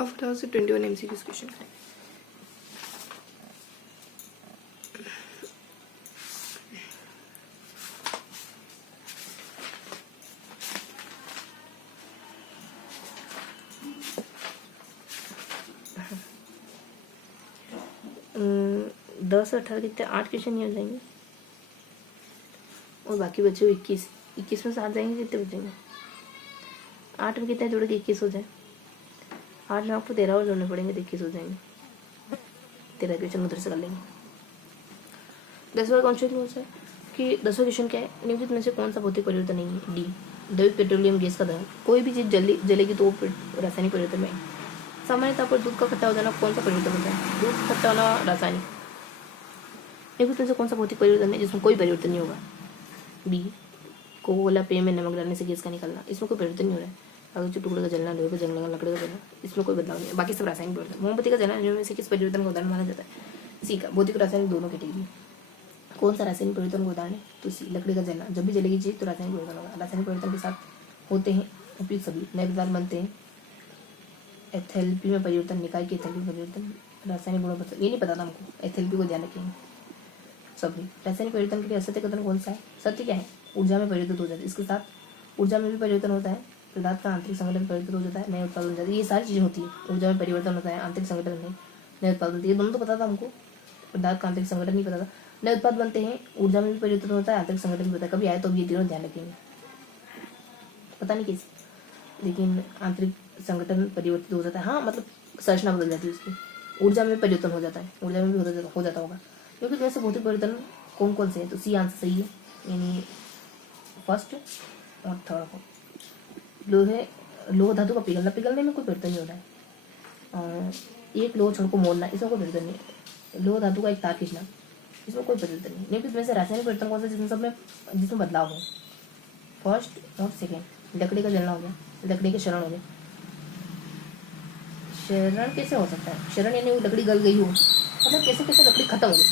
अब फटाफट से 21 MCQ क्वेश्चन करें। दस 18 कितने 8 क्वेश्चन नहीं हो जाएंगे और बाकी बचे हुए 21 में से 8 जाएंगे, कितने बचेंगे? 8 में कितने जोड़े 21 हो जाए? 8 में आपको 13 और जोड़ने पड़ेंगे तो 21 हो जाएंगे। 13 क्वेश्चन उधर से कर लेंगे। 10वां कॉन्सेप्ट कौन सा है कि 10वां क्वेश्चन क्या है? निम्नलिखित में से कौन सा भौतिक परिवर्तन नहीं है? डी, द्रवित पेट्रोलियम गैस का दहन। कोई भी चीज़ जलेगी तो रासायनिक परिवर्तन में। सामान्यतः पर दूध का खट्टा हो जाना कौन सा परिवर्तन होता है? दूध खट्टा होना रासायनिक। निम्नलिखित में से कौन सा भौतिक परिवर्तन है जिसमें कोई परिवर्तन नहीं होगा? बी, कोकोला पेय में नमक डालने से गैस का निकलना, इसमें कोई परिवर्तन नहीं हो रहा है। अगर जो टुकड़े का जलना, लोहे का जलना, लकड़ी का जलना, इसमें कोई बदलाव नहीं है। बाकी सब रासायनिक परिवर्तन। मोमबत्ती का जलना इनमें से किस परिवर्तन का उदाहरण माना जाता है? सी का। भौतिक रासायनिक दोनों कैटेगरी। कौन सा रासायनिक परिवर्तन का उदाहरण है? तो सी, लकड़ी का जलना। जब भी जलेगी चीज तो रासायनिक परिवर्तन होगा। रासायनिक परिवर्तन के साथ होते हैं उपयुक्त सभी नए पदार्थ बनते हैं। एथेल्पी में परिवर्तन, निकाय की एथेल्पी में परिवर्तन, रासायनिक गुणों पर। ये नहीं पता था हमको, एथेल्पी को ध्यान रखेंगे सभी। रासायनिक परिवर्तन के लिए असत्य कथन कौन सा है? सत्य क्या है? ऊर्जा में परिवर्तित हो जाता है। इसके साथ ऊर्जा में भी परिवर्तन होता है। पदार्थ का आंतरिक संगठन परिवर्तित हो जाता है, नए उत्पादन हो जाता है। ये सारी चीजें होती है। ऊर्जा में परिवर्तन होता है, आंतरिक संगठन में नए उत्पादन होते हैं। ये दोनों तो पता था हमको, पदार्थ का आंतरिक संगठन नहीं पता था। नए उत्पाद बनते हैं, ऊर्जा में भी परिवर्तन होता है, आंतरिक संगठन भी होता है। कभी आए तो ये तीनों ध्यान रखेंगे, पता नहीं कैसे, लेकिन आंतरिक संगठन परिवर्तित हो जाता है। हाँ मतलब संरचना बदल जाती है उसकी। ऊर्जा में परिवर्तन हो जाता है, ऊर्जा में भी हो जाता होगा। क्योंकि जैसे भौतिक परिवर्तन कौन कौन से हैं? तो सी आंसर सही है, यानी फर्स्ट और थर्ड को। लोह धातु का पिघलने में कोई परिवर्तन नहीं हो रहा है। एक लोह क्षण को मोड़ना, इसमें कोई परिवर्तन नहीं है। लोह धातु का एक तार खींचना, इसमें कोई परिवर्तन नहीं। निम्नलिखित में से रासायनिक परिवर्तन कौन सा जिसमें बदलाव हो? फर्स्ट और सेकेंड। लकड़ी का जलना हो गया, लकड़ी के क्षरण हो गए। क्षरण कैसे हो सकता है? क्षरण यानी वो लकड़ी गल गई हो, मतलब कैसे कैसे लकड़ी खत्म हो गई।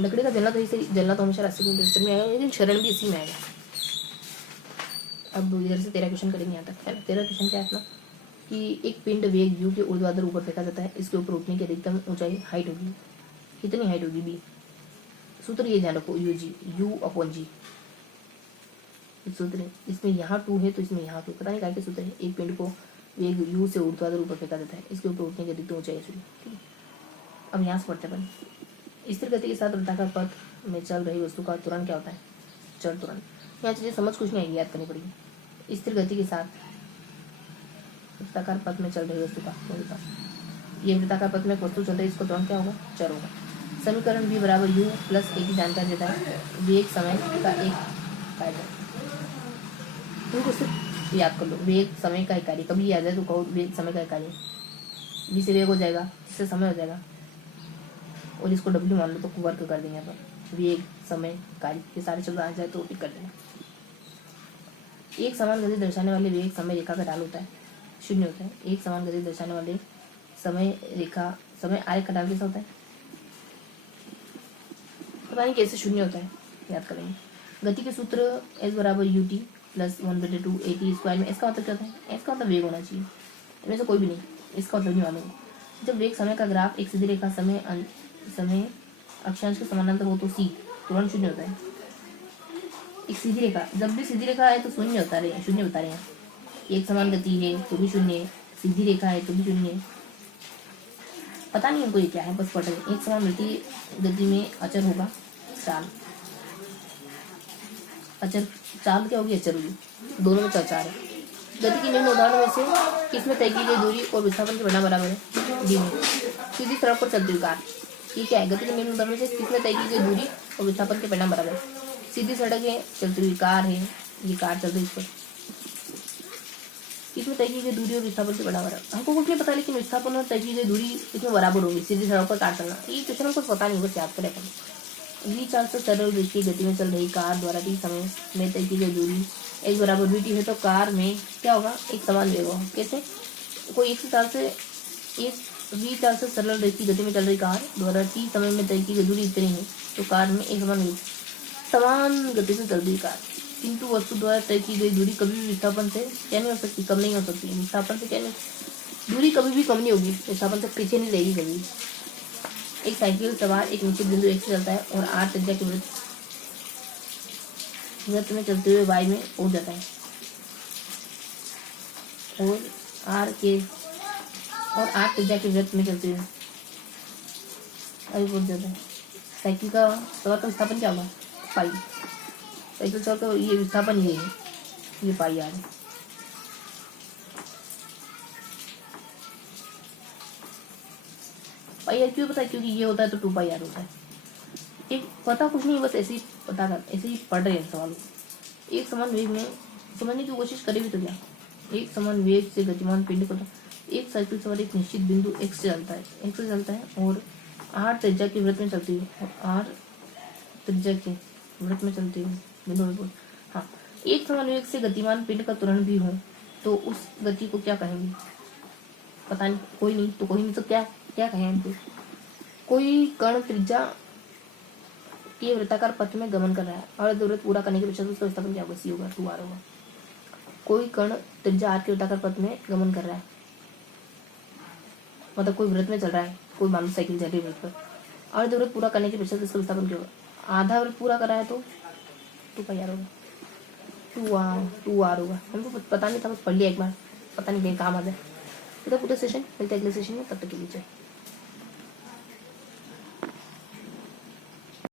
लकड़ी का जलना तो इसे जलना तो हमेशा रासायनिक परिवर्तन में आएगा, लेकिन क्षरण भी इसी में आएगा। अब इधर से 13 क्वेश्चन करेंगे यहाँ तक। 13 क्वेश्चन क्या है अपना कि एक पिंड वेग u के ऊर्ध्वाधर ऊपर फेंका जाता है। इसके ऊपर उठने की अधिकतम ऊंचाई हाइट होगी, कितनी हाइट होगी? बी। सूत्र ये ध्यान रखो, u/g सूत्र है। इसमें यहाँ 2 है तो इसमें यहाँ 2, पता नहीं क्या के सूत्र है। एक पिंड को वेग u से ऊर्ध्वाधर ऊपर फेंका जाता है, इसके ऊपर उठने की अधिकतम ऊंचाई है। ठीक है, अब यहाँ से पढ़ते हैं। स्थिर गति के साथ वृत्ताकार पथ में चल रही वस्तु का त्वरण क्या होता है? चर त्वरण। यहाँ चीजें समझ कुछ नहीं आएगी, याद करनी पड़ेगी। स्थिर गति के साथ वृत्ताकार पथ में चल रही वस्तु का, ये वृत्ताकार पथ में एक वस्तु चल रही है, इसका त्वरण क्या होगा? चर होगा। समीकरण v बराबर u प्लस a की जानकारी देता है। वेग समय का एक कार्य, तुमको सिर्फ याद कर लो, वेग समय का एक कार्य। कभी याद है तो कहो वेग समय का एक कार्य। v से वेग हो जाएगा, इससे समय हो जाएगा, और इसको w मान लो तो वर्क कर देंगे यहाँ पर। वेग समय कार्य ये सारे शब्द आ जाए तो टिक कर देना। एक समान गति दर्शाने वाले वेग समय रेखा का ढाल होता है, 0 होता है। एक समान गति दर्शाने वाले समय आरेख का ढाल कैसा होता है? पता नहीं कैसे 0 होता है, याद करेंगे। गति के सूत्र s बराबर ut प्लस 1/2 at स्क्वायर में। इसका मतलब क्या होता है? इसका मतलब वेग होना चाहिए, इनमें से कोई भी नहीं, इसका मतलब नहीं मालूम। जब वेग समय का ग्राफ एक सीधी रेखा समय अक्षांश के समानांतर हो तो c तुरंत 0 होता है। एक सीधी रेखा, जब भी सीधी रेखा है तो 0 बता रहे हैं। एक समान गति है तो भी 0 है, सीधी रेखा है तो भी 0 है। पता नहीं हमको ये क्या है, बस पढ़ रहे। एक समान गति में अचर होगा चाल। चाल क्या होगी? अचर होगी, दोनों में चर है। गति के निम्न उदाहरणों में से किसमें तय की गई दूरी और विस्थापन के परिणाम बराबर है? डी में। सीधी सड़क पर चलती हुई कार, ये क्या है? गति के निम्न उदाहरणों में से किसमें तय की गई दूरी और विस्थापन के परिणाम बराबर है? सीधी सड़क है, चलती हुई कार है, ये कार चल रही है इस पर। इसमें तय की गई दूरी और विस्थापन के बराबर है। हमको कुछ नहीं पता, लेकिन विस्थापन और तय की गई दूरी इसमें बराबर होगी। सीधी सड़क पर कार चलना, ये क्वेश्चन हमको पता नहीं होगा, याद करें। v 400 सरल रेखीय गति में चल रही कार द्वारा t समय में तय की गई दूरी h बराबर vt है, तो कार में क्या होगा? एक समान वेग होगा। कैसे? कोई एक v 400 सरल रेखीय गति में चल रही कार द्वारा t समय में तय की गई दूरी इतनी है, तो कार में एक समान गति से चल रही कार, किंतु वस्तु द्वारा तय की गई दूरी कभी भी विस्थापन से क्या नहीं हो सकती? कम नहीं हो सकती। विस्थापन से क्या नहीं, दूरी कभी भी कम नहीं होगी, विस्थापन से पीछे नहीं रहेगी कभी। एक साइकिल सवार एक निश्चित बिंदु x से चलता है और r त्रिज्या के वृत्त में चलते हुए y में पहुंच जाता है और r त्रिज्या के वृत्त में चलते हुए अभी पहुंच जाता है। साइकिल का सवार का विस्थापन क्या होगा? पाई। साइकिल सवार का ये विस्थापन ये है, ये पाई आर है। पाई आर क्यों पता है? क्योंकि ये होता है तो 2 पाई आर होता है। एक पता कुछ नहीं, बस ऐसे ही पता कर, ऐसे ही पढ़ रहे हैं सवाल। एक समान वेग में समझने की कोशिश करे भी तो क्या। एक समान वेग से गतिमान पिंड को, एक साइकिल सवार एक निश्चित बिंदु x से चलता है और r त्रिज्या के वृत्त में चलती है और r त्रिज्या के वृत्त में चलती है बिंदु। हाँ, एक समान वेग से गतिमान पिंड का त्वरण भी हो तो उस गति को क्या कहेंगे? पता नहीं, कोई नहीं तो क्या क्या कहेंगे? कोई कण त्रिज्या के वृत्ताकार पथ में गमन कर रहा है और जरूरत पूरा करने के पश्चात उसका विस्थापन क्या होगा? c होगा, 2r होगा। कोई कण त्रिज्या r के वृत्ताकार पथ में गमन कर रहा है, मतलब कोई वृत्त में चल रहा है, कोई मान लो साइकिल चल रही है वृत्त पर, और जरूरत पूरा करने के पश्चात इसका विस्थापन क्या होगा? आधा वृत्त पूरा करा है तो 2 पाई आर होगा, 2r होगा। हमको पता नहीं था, बस पढ़ लिया एक बार, पता नहीं कहीं काम आ जाए। पूरा सेशन मिलते हैं अगले सेशन में, तब तक के लिए।